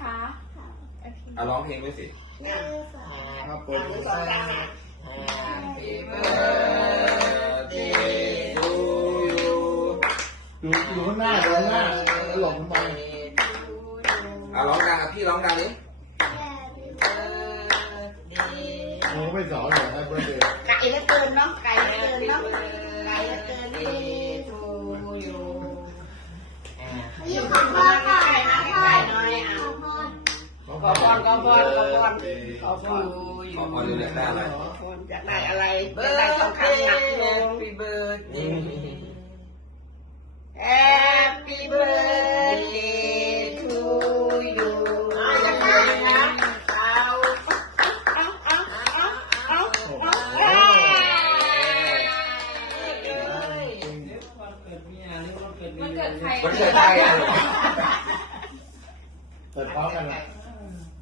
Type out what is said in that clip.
คะโอเค ร้องเพลงด้วยสิ ครับเปิดสองดังอ่ะ Happy birthday to you อยู่ข้างหน้าอยู่ข้างหน้าแล้วหลบทำไม ร้องดังพี่ร้องดังดิ โอ้ไม่สอนเลยให้เบิร์ดเดย์ ไก่เหลือเกินเนาะไก่เหลือเกินเนาะไก่เหลือเกินที่อยู่ขอบพรก่อนนะไก่น้อยอ่ะขอบพรขอบพรขอบพรขอบพร ขอพรเรื่องได้อะไร ขอบพรอยากได้อะไรอยากได้ทองคำหนักโล Happy birthday Happy birthday to you อยากได้นะเอา วันเกิดใคร วันเกิดใครอ่ะ เปิดพร้อมกันนะ ว